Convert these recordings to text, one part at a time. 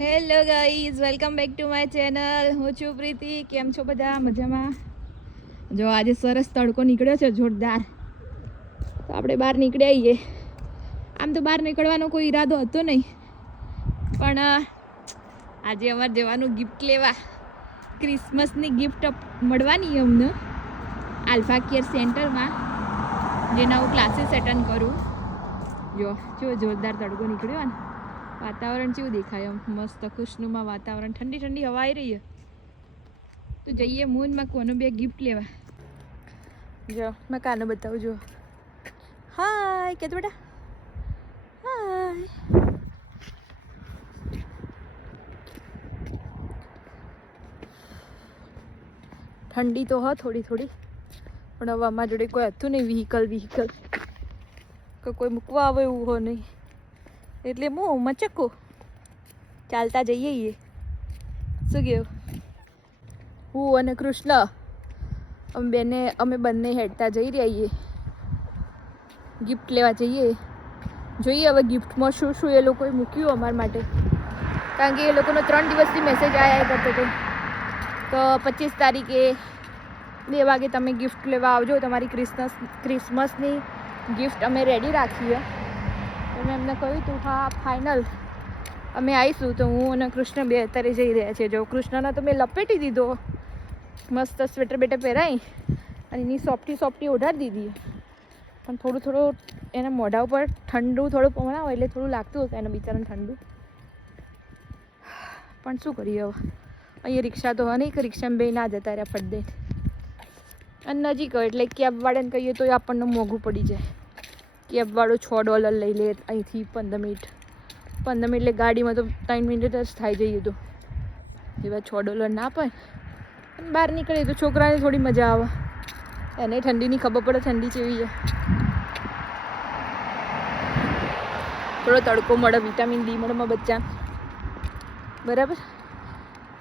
Hello guys, welcome back to my channel. હું છું પ્રીતિ. કેમ છો બધા? મજામાં? જો આજે સરસ તડકો નીકળ્યો છે, જોરદાર. તો આપણે બહાર નીકળી આવીએ. આમ તો બહાર નીકળવાનો કોઈ ઈરાદો હતો નહીં. પણ આજે અમારે જવાનું ગિફ્ટ લેવા. ક્રિસમસની ગિફ્ટ મળવાની અમને. આલ્ફા કેર સેન્ટરમાં જેના હું ક્લાસીસ એટેન્ડ કરું જો જો જોરદાર તડકો નીકળ્યો ને. વાતાવરણ કેવું દેખાય આમ મસ્ત ખુશનુમાં વાતાવરણ. ઠંડી ઠંડી હવા આવી રહી તો જઈએ મૂનમાં કોનો બે ગિફ્ટ લેવા. જો, મેં કાનો બતાવું જો હાય કે બેટા? હાય ઠંડી તો હ થોડી થોડી, પણ હવે અમારા જોડે કોઈ હતું નહીં વ્હીકલ વ્હીકલ કોઈ મૂકવા આવે એવું હો નહીં. એટલે હું મચકો ચાલતા જઈએ એ શું કેવું હું અને કૃષ્ણ, અમે બેને, અમે બંને હેડતા જઈ રહ્યા છીએ ગિફ્ટ લેવા જઈએ. જોઈએ હવે ગિફ્ટમાં શું શું એ લોકોએ મૂક્યું અમારા માટે. કારણ કે એ લોકોનો ત્રણ દિવસથી મેસેજ આવ્યા કરતો હતો તો પચીસ તારીખે બે વાગે તમે ગિફ્ટ લેવા આવજો તમારી ક્રિસમસ, ક્રિસમસની ગિફ્ટ અમે રેડી રાખીએ. તો મેં એમને કહ્યું હતું હા ફાઇનલ અમે આવીશું તો હું અને કૃષ્ણ બે અત્યારે જઈ રહ્યા છીએ. જો, કૃષ્ણને તો મેં લપેટી દીધો. મસ્ત સ્વેટર બેટર પહેરાઈ અને એની સોફ્ટી સોફ્ટી ઓઢાડી દીધી. પણ થોડું થોડું એના મોઢા ઉપર ઠંડુ થોડું પવન આવે એટલે થોડું લાગતું હતું એના બિચારાને ઠંડુ. પણ શું કરીએ હવે? અહીંયા રિક્ષા તો હોય નહીં કે રિક્ષામાં બે ના જતા રહ્યા ફટ અને નજીક હોય એટલે કેબવાળાને કહીએ તો આપણને મોંઘું પડી જાય. કેબવાળો છ ડોલર લઈ લે અહીંથી પંદર મિનિટ. પંદર મિનિટ એટલે ગાડીમાં તો ત્રણ મિનિટ જ થાય જઈએ તો. એવા છ ડોલર ના પાય. અને બહાર નીકળીએ તો છોકરાને થોડી મજા આવે. એને ઠંડીની ખબર પડે ઠંડી જેવી છે. થોડો તડકો મળે, વિટામિન ડી મળે બચ્ચા બરાબર?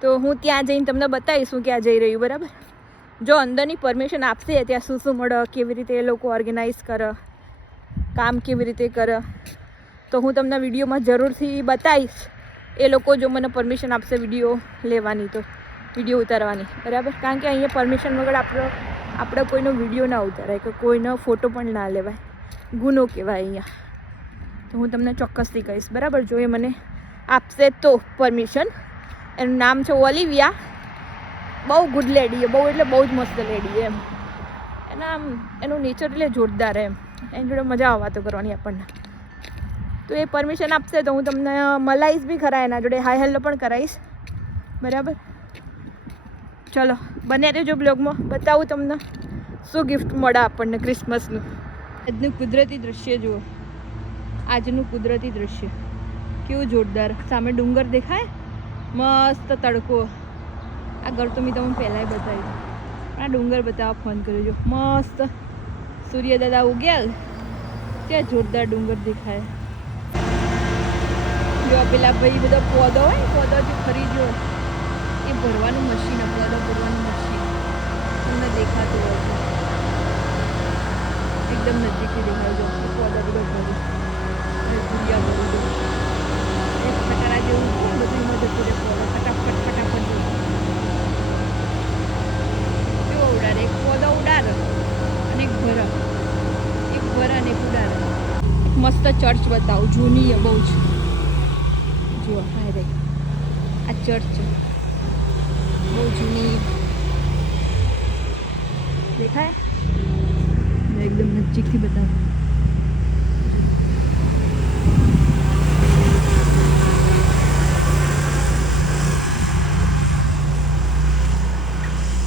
તો હું ત્યાં જઈને તમને બતાવીશ હું ક્યાં જઈ રહ્યું બરાબર? જો અંદરની પરમિશન આપશે ત્યાં શું શું મળે, કેવી રીતે એ લોકો ઓર્ગેનાઇઝ કરે. કામ કેવી રીતે કરે. તો હું તમને વિડીયોમાં જરૂરથી બતાવીશ. એ લોકો જો મને પરમિશન આપશે વીડિયો લેવાની તો, વીડિયો ઉતારવાની. બરાબર? કારણ કે અહીંયા પરમિશન વગર આપણો, આપણે કોઈનો વીડિયો ના ઉતારાય કે કોઈનો ફોટો પણ ના લેવાય. ગુનો કહેવાય અહીંયા. તો હું તમને ચોક્કસથી કહીશ. બરાબર? જો એ મને આપશે તો પરમિશન એનું નામ છે ઓલિવિયા. બહુ ગુડ લેડી બહુ એટલે બહુ જ મસ્ત લેડી એમ. એના આમ, એનું નેચર એટલે જોરદાર એમ. એની જોડે મજા આવે વાતો કરવાની આપણને. તો એ પરમિશન આપશે તો હું તમને મલાઈશ બી ખરા એના જોડે હાય હેલ્લો પણ કરાવીશ બરાબર? ચલો બને રહેજો બ્લોગમાં બતાવું તમને શું ગિફ્ટ મળે આપણને ક્રિસમસનું આજનું કુદરતી દ્રશ્ય જુઓ. આજનું કુદરતી દ્રશ્ય. કેવું જોરદાર. સામે ડુંગર દેખાય? મસ્ત તડકો. આ ઘર તો મેં તમને પહેલાંય બતાવ્યું. પણ આ ડુંગર બતાવવા ફોન કર્યો. જો, મસ્ત. સૂર્ય દાદા ઉગ્યા, ત્યાં જોરદાર ડુંગર દેખાય. જો પેલા ભાઈ બધા પોદો હોય પોદો જે જો, એ ભરવાનું મશીન પોદો ભરવાનું મશીન તમને દેખાતું હોય છે એકદમ નજીકથી દેખાય, જો પોદા બધા ભરું અને સૂર્યા ભરું જો એક ખટારા જેવું છે ને બધું એમાં જતું રહે પોદો ફટાફટ ફટાફટ જતું કેવો ઉડાડે એક પોદો ઉડાડે અને એક ભરા એક ભરા અને એક ઉડાડે મસ્ત ચર્ચ બતાવું, જૂની બહુ જ. જુઓ હા રે. આ ચર્ચ બહુ જૂની. દેખાય? એકદમ નજીકથી બતાવું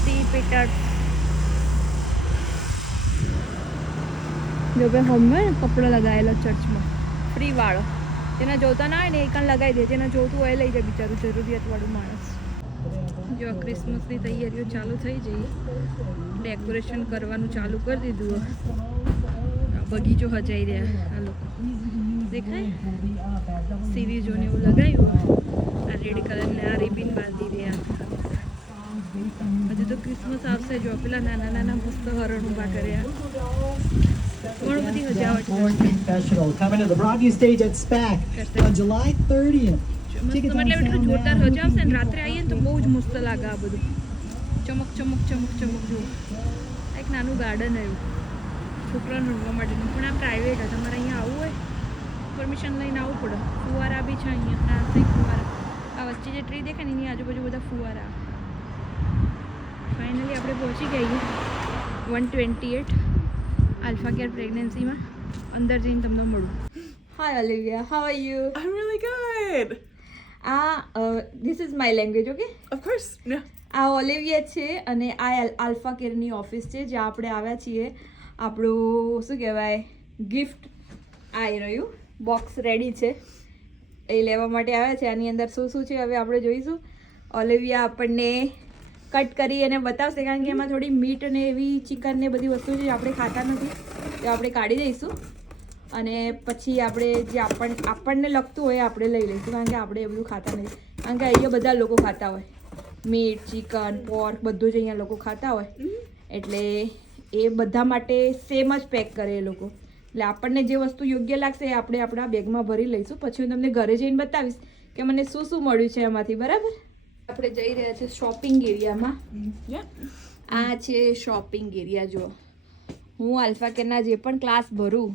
સી પીટર જો ભાઈ હમે કપડો લગાવેલો ચર્ચમાં ફ્રી વાળો જેને જોતા ના હોય ને એ કાન લગાવી દે. જેને જોતું હોય લઈ જાય બિચારું જરૂરિયાતવાળું માણસ. જો ક્રિસમસની તૈયારીઓ ચાલુ થઈ જઈ. ડેકોરેશન કરવાનું ચાલુ કરી દીધું. બગીચો હજાઈ રહ્યા આ લોકો. દેખાય? સિરીઝોને એવું લગાવ્યું આ રેડ કલરના આ રિબિન બાંધી રહ્યા. હજુ તો ક્રિસમસ આવશે જો પેલા નાના નાના મસ્ત હરણ ઊભા કર્યા. કરશે Confessional coming to the Broadview stage at SPAC on July 30th. જો મસ્ત મતલબ એટલું જોરદાર રજા આવશે ને રાત્રે આવીએ ને તો બહુ જ મસ્ત લાગે આ બધું ચમક ચમક ચમક ચમક જુઓ એક નાનું ગાર્ડન આવ્યું છોકરાને રમવા માટેનું પણ આ પ્રાઇવેટ છે તમારે અહીંયા આવવું હોય પરમિશન લઈને આવવું પડે ફુવારા બી છે અહીંયા આ કંઈક ફુવારા આ વચ્ચે જે ટ્રી દેખાય ને એની આજુબાજુ બધા ફુવારા ફાઇનલી આપણે પહોંચી ગયા one twenty eight Alpha Care પ્રેગ્નન્સીમાં. અંદર જઈને તમને મળું. Hi Olivia how are you I am really good આ this is my language okay of course આ ઓલિવિયા છે અને આ આલ્ફા કેરની ઓફિસ છે જ્યાં આપણે આવ્યા છીએ. આપણું શું કહેવાય ગિફ્ટ આવી રહ્યું. બોક્સ રેડી છે. એ લેવા માટે આવ્યા છે. આની અંદર શું શું છે હવે આપણે જોઈશું. ઓલિવિયા આપણને કટ કરી અને બતાવશે કારણ કે એમાં થોડી મીટ અને એવી ચિકન ને બધી વસ્તુ છે જે આપણે ખાતા નથી એ આપણે કાઢી દઈશું. અને પછી આપણે જે આપણ આપણને લગતું હોય આપણે લઈ લઈશું કારણ કે આપણે એ બધું ખાતા નથી. કારણ કે અહીંયા બધા લોકો ખાતા હોય. મીટ ચિકન પોર્ક બધું જ અહીંયા લોકો ખાતા હોય. એટલે એ બધા માટે સેમ જ પેક કરે એ લોકો. એટલે આપણને જે વસ્તુ યોગ્ય લાગશે એ આપણે આપણા બેગમાં ભરી લઈશું. પછી હું તમને ઘરે જઈને બતાવીશ કે મને શું શું મળ્યું છે એમાંથી બરાબર? આપણે જઈ રહ્યા છીએ શોપિંગ એરિયામાં. આ છે શોપિંગ એરિયા જો. હું આલ્ફા કેરના જે પણ ક્લાસ ભરું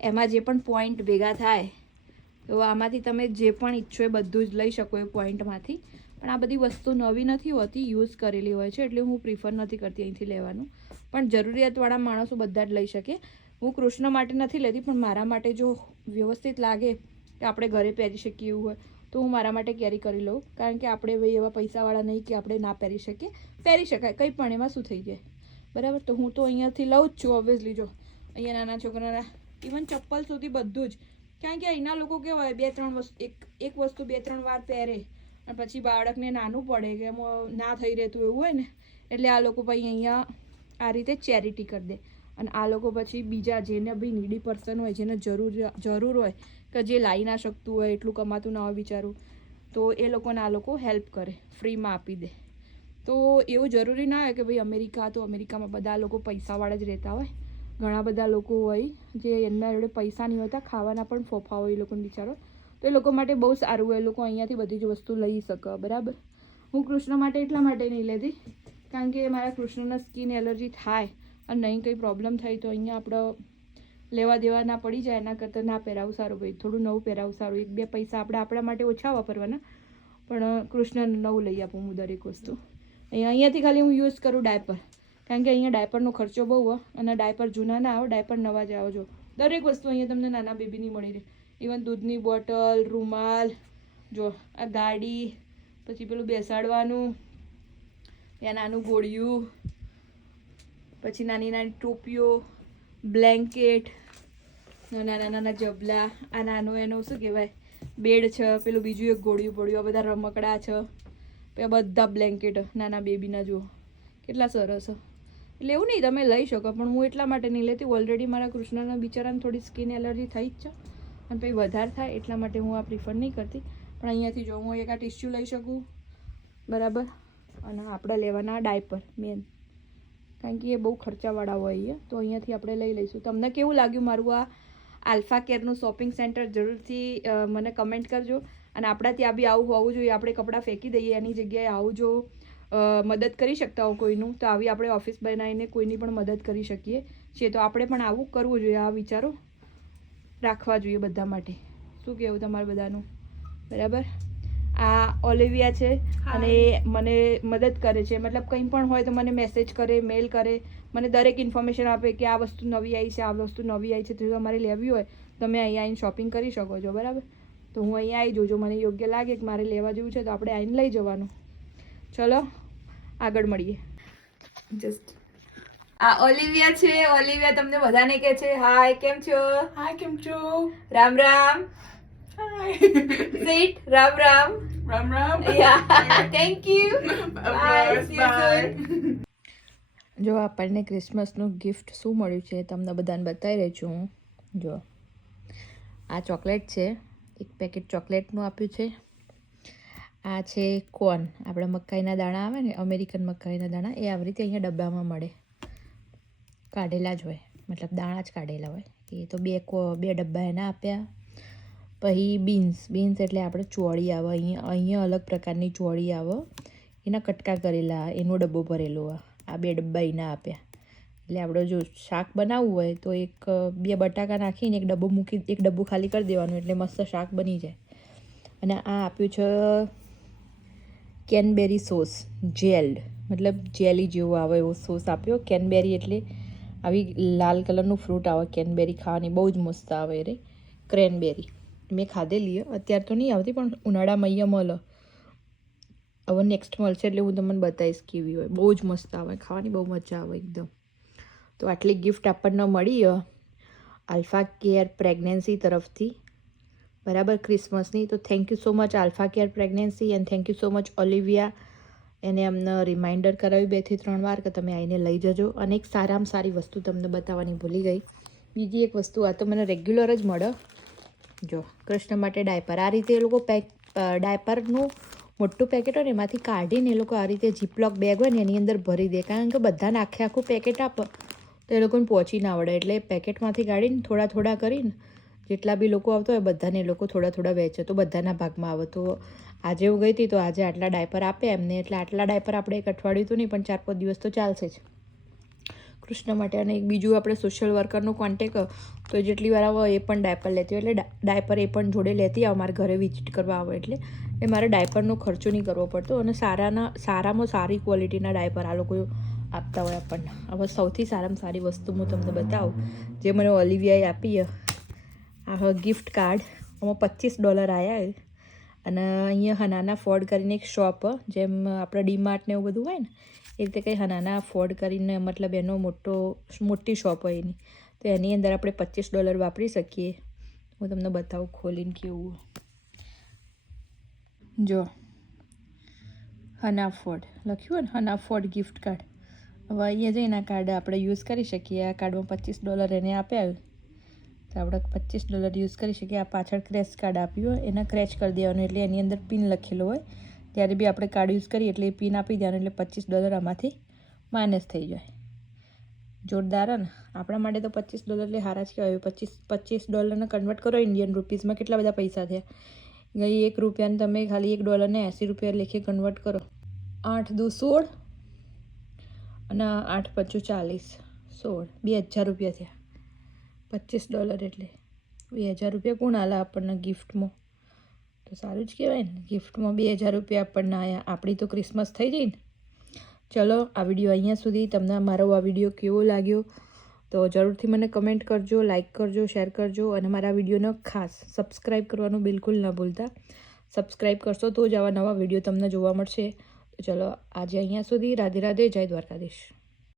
એમાં જે પણ પોઈન્ટ ભેગા થાય તો આમાંથી તમે જે પણ ઈચ્છો એ બધું જ લઈ શકો એ પોઈન્ટમાંથી પણ આ બધી વસ્તુ નવી નથી હોતી યુઝ કરેલી હોય છે એટલે હું પ્રિફર નથી કરતી અહીંથી લેવાનું. પણ જરૂરિયાતવાળા માણસો બધા જ લઈ શકે. હું કૃષ્ણ માટે નથી લેતી પણ મારા માટે જો વ્યવસ્થિત લાગે કે આપણે ઘરે પહેરી શકીએ એવું હોય તો હું મારા માટે કેરી કરી લઉં. કારણ કે આપણે ભાઈ એવા પૈસાવાળા નહીં કે આપણે ના પહેરી શકીએ. પહેરી શકાય, કંઈ પણ એમાં શું થઈ જાય. બરાબર? તો હું તો અહીંયાથી લઉં જ છું ઓબ્વિયસલી જો. અહીંયા નાના છોકરાના ઇવન ચપ્પલ સુધી બધું જ. કારણ કે અહીંના લોકો કેવા હોય બે, ત્રણ વસ્તુ, એક એક વસ્તુ બે, ત્રણ વાર પહેરે. અને પછી બાળકને નાનું પડે કે ના થઈ રહેતું એવું હોય ને. એટલે આ લોકો પછી અહીંયા આ રીતે ચેરિટી કરી દે. અને આ લોકો પછી બીજા જેને બી નીડી પર્સન હોય, જેને જરૂર જરૂર હોય કે જે લાવી ના શકતું હોય, એટલું કમાતું ના હોય બિચારું, તો એ લોકોને આ લોકો હેલ્પ કરે ફ્રીમાં આપી દે. તો એવું જરૂરી ના હોય કે ભાઈ અમેરિકા તો અમેરિકામાં બધા લોકો પૈસાવાળા જ રહેતા હોય. ઘણા બધા લોકો હોય જે એમના જોડે પૈસા નહીં હોતા, ખાવાના પણ ફોફા હોય એ લોકોને બિચારો. તો એ લોકો માટે બહુ સારું હોય, એ લોકો અહીંયાથી બધી જ વસ્તુ લઈ શકે, બરાબર? હું કૃષ્ણ માટે એટલા માટે નહીં લેતી, કારણ કે મારા કૃષ્ણના સ્કિન એલર્જી થાય. અને નહીં કંઈ પ્રોબ્લેમ થાય તો અહીંયા આપણે લેવા દેવા ના પડી જાય, એના કરતાં ના પહેરાવું સારું ભાઈ. થોડું નવું પહેરાવું સારું. એક બે પૈસા આપણે આપણા માટે ઓછા વાપરવાના. પણ કૃષ્ણને નવું લઈ આપું હું દરેક વસ્તુ. અહીંયા, અહીંયાથી ખાલી હું યુઝ કરું ડાયપર કારણ કે અહીંયા ડાયપરનો ખર્ચો બહુ હોય અને ડાયપર જૂના ના આવો ડાયપર નવા જ આવો જો. દરેક વસ્તુ અહીંયા તમને નાના બેબીની મળી રહે. ઇવન દૂધની બોટલ, રૂમાલ, જો, આ ગાડી, પછી પેલું બેસાડવાનું, ત્યાં નાનું ગોળિયું પછી નાની નાની ટોપીઓ, બ્લેન્કેટ નાના નાના જબલા, આ નાનો એનો શું કહેવાય, બેડ છે, પેલું બીજું એક ગોળિયું પડ્યું આ બધા રમકડા છે આ બધા બ્લેન્કેટ, નાના બેબીના જુઓ. કેટલા સરસ. એટલે એવું નહીં, તમે લઈ શકો, પણ હું એટલા માટે નહીં લેતી. ઓલરેડી મારા કૃષ્ણના બિચારાને થોડી સ્કિન એલર્જી થઈ જ છે, અને પછી વધારે થાય એટલા માટે હું આ પ્રિફર નહીં કરતી. પણ અહીંયાથી જો હું એક આ ટિશ્યુ લઈ શકું, બરાબર? અને આપણે લેવાના ડાયપર મેન કારણ કે એ બહુ ખર્ચાવાળા હોય તો અહીંયાથી આપણે લઈ લઈશું. તમને કેવું લાગ્યું મારું આ આલ્ફા કેરનું શોપિંગ સેન્ટર? જરૂરથી મને કમેન્ટ કરજો. અને આપણા ત્યાં બી આવું હોવું જોઈએ. આપણે કપડાં ફેંકી દઈએ, એની જગ્યાએ આવું જો મદદ કરી શકતા હો કોઈનું, તો આવી આપણે ઓફિસ બનાવીને કોઈની પણ મદદ કરી શકીએ. છીએ તો આપણે પણ આવું કરવું જોઈએ, આ વિચારો રાખવા જોઈએ બધા માટે. શું કહેવું તમારે બધાનું? બરાબર? આ ઓલિવિયા છે અને એ મને મદદ કરે છે. મતલબ કંઈ પણ હોય તો મને મેસેજ કરે મેલ કરે. મને દરેક ઇન્ફોર્મેશન આપે કે આ વસ્તુ નવી આવી છે આ વસ્તુ નવી આવી છે. તો તમારે લેવી હોય તમે અહીંયા આવીને શોપિંગ કરી શકો છો બરાબર? તો હું અહીંયા આવી જોજો મને યોગ્ય લાગે કે મારે લેવા જેવું છે તો આપણે આવીને લઈ જવાનું. ચલો આગળ મળીએ. જસ્ટ આ ઓલિવિયા છે. ઓલિવિયા તમને બધાને કહે છે હાય કેમ છો? હાય કેમ છો? Ram Ram. Hi. Seat Ram Ram ram ram. Yeah, thank you. Of Bye. course. See you Bye. soon. જો આપણને ક્રિસમસનું ગિફ્ટ શું મળ્યું છે તમને બધાને બતાવી રહી છું હું જો આ ચોકલેટ છે એક પેકેટ ચોકલેટનું આપ્યું છે આ છે કોર્ન આપણે મકાઈના દાણા આવે ને અમેરિકન મકાઈના દાણા એ આવી રીતે અહીંયા ડબ્બામાં મળે કાઢેલા જ હોય મતલબ દાણા જ કાઢેલા હોય એ તો બે કો બે ડબ્બા એના આપ્યા પછી બીન્સ બીન્સ એટલે આપણે ચોળી આવે, અહીંયા અહીંયા અલગ પ્રકારની ચોળી આવે. એના કટકા કરેલા, એનો ડબ્બો ભરેલો આ બે ડબ્બા એના આપ્યા. એટલે આપણે જો શાક બનાવવું હોય તો એક, બે બટાકા નાખીને એક ડબ્બો મૂકી, એક ડબ્બો ખાલી કરી દેવાનું એટલે મસ્ત શાક બની જાય. અને આ આપ્યું છે કેનબેરી સોસ, જેલ્ડ. મતલબ જેલી જેવો આવે એવો સોસ આપ્યો. કેનબેરી એટલે આવી લાલ કલરનું ફ્રૂટ આવે, કેનબેરી ખાવાની બહુ જ મસ્ત આવે રે, ક્રેનબેરી. મેં ખાધેલી. અત્યારે તો નહીં આવતી, પણ ઉનાળામાં અહીંયા મળે. હવે નેક્સ્ટ મળશે એટલે હું તમને બતાવીશ કેવી હોય. બહુ જ મસ્ત આવે. ખાવાની બહુ મજા આવે એકદમ. તો આટલી ગિફ્ટ આપણને મળી આલ્ફા કેર પ્રેગ્નન્સી તરફથી. બરાબર ક્રિસમસની તો thank you so much Alpha Care pregnancy and thank you so much Olivia એને અમને રિમાઇન્ડર કરાવ્યું બેથી ત્રણ વાર કે તમે આવીને લઈ જજો. અને એક સારામાં સારી વસ્તુ તમને બતાવવાની ભૂલી ગઈ. બીજી એક વસ્તુ, આ તો મને રેગ્યુલર જ મળે. જો, કૃષ્ણ માટે ડાયપર. આ રીતે એ લોકો પેક ડાયપરનું મોટું પેકેટ હોય ને, એમાંથી કાઢીને એ લોકો આ રીતે જીપલોક બેગ હોય ને, એની અંદર ભરી દે. કારણ કે બધાને આખે આખું પેકેટ આપે, તો એ લોકોને પહોંચી ના આવડે એટલે પેકેટમાંથી કાઢીને થોડા થોડા કરીને, જેટલા બી લોકો આવતા હોય, બધાને એ લોકો થોડા થોડા વેચે. તો બધાના ભાગમાં આવે. તો આજે હું ગઈ હતી, તો આજે આટલા ડાયપર આપે એમને. એટલે આટલા ડાયપર આપણે એક અઠવાડિયું તો નહીં, પણ ચાર પાંચ દિવસ તો ચાલશે જ. કૃષ્ણ માટે અને એક બીજું આપણે સોશિયલ વર્કરનો કોન્ટેક તો જેટલી વાર આવો એ પણ ડાયપર લેતી હોય. એટલે ડાયપર એ પણ જોડે લેતી આવે મારે ઘરે વિઝિટ કરવા આવે એટલે. એ મારે ડાયપરનો ખર્ચો નહીં કરવો પડતો અને સારાના, સારામાં સારી ક્વોલિટીના ડાયપર આ લોકો આપતા હોય આપણને. હવે સૌથી સારામાં સારી વસ્તુ હું તમને બતાવું. જે મને ઓલિવિયાએ આપી. આ ગિફ્ટ કાર્ડ આમાં પચીસ ડોલર આવ્યા અને અહીંયા હનાના ફોર્ડ કરીને એક શોપ જેમ આપણે ડીમાર્ટ ને એવું બધું હોય ને એ રીતે કંઈ હનાના ફોર્ડ કરીને, મતલબ એનો મોટો, મોટી શોપ હોય એની, તો એની અંદર આપણે પચીસ ડોલર વાપરી શકીએ. હું તમને બતાવું ખોલીને કેવું જો હના ફોર્ડ લખ્યું હોય ને હના ફોર્ડ ગિફ્ટ કાર્ડ હવે અહીંયા જઈને આ કાર્ડ આપણે યુઝ કરી શકીએ. આ કાર્ડમાં પચીસ ડોલર એને આપ્યા તો આપણે પચીસ ડોલર યુઝ કરી શકીએ. આ પાછળ ક્રેશ કાર્ડ આપ્યું હોય, એને ક્રેચ કરી દેવાનું. એટલે એની અંદર પિન લખેલો હોય. ત્યારે બી આપણે કાર્ડ યુઝ કરીએ એટલે પિન આપી દેવાનું એટલે પચીસ ડોલર આમાંથી માઇનસ થઈ જાય. જોરદાર ને? આપણા માટે તો પચીસ ડોલર એટલે હારા જ કહેવાય. પચીસ પચીસ ડોલરને કન્વર્ટ કરો ઇન્ડિયન રૂપીઝમાં કેટલા બધા પૈસા થયા? ગઈ એક રૂપિયાને તમે ખાલી એક ડોલરને એંસી રૂપિયા લેખે કન્વર્ટ કરો. આઠ દુ સોળ અને આઠ પચું ચાલીસ. સોળ, બે હજાર રૂપિયા થયા. પચીસ ડોલર એટલે. બે હજાર રૂપિયા કોણ આલા આપણને ગિફ્ટમાં તો સારું જ કહેવાય ને. ગિફ્ટમાં બે હજાર રૂપિયા આપણને આયા. આપણી તો ક્રિસમસ થઈ જઈ ને. ચલો, આ વીડિયો અહીંયા સુધી. તમને મારો આ વીડિયો કેવો લાગ્યો? તો જરૂરથી મને કમેન્ટ કરજો લાઇક કરજો શેર કરજો અને મારા વિડીયોનો ખાસ સબસ્ક્રાઈબ કરવાનું બિલકુલ ન ભૂલતા. સબસ્ક્રાઈબ કરશો તો જ આવા નવા વીડિયો તમને જોવા મળશે. ચલો, આજે અહીંયા સુધી. રાધે રાધે. જય દ્વારકાધીશ.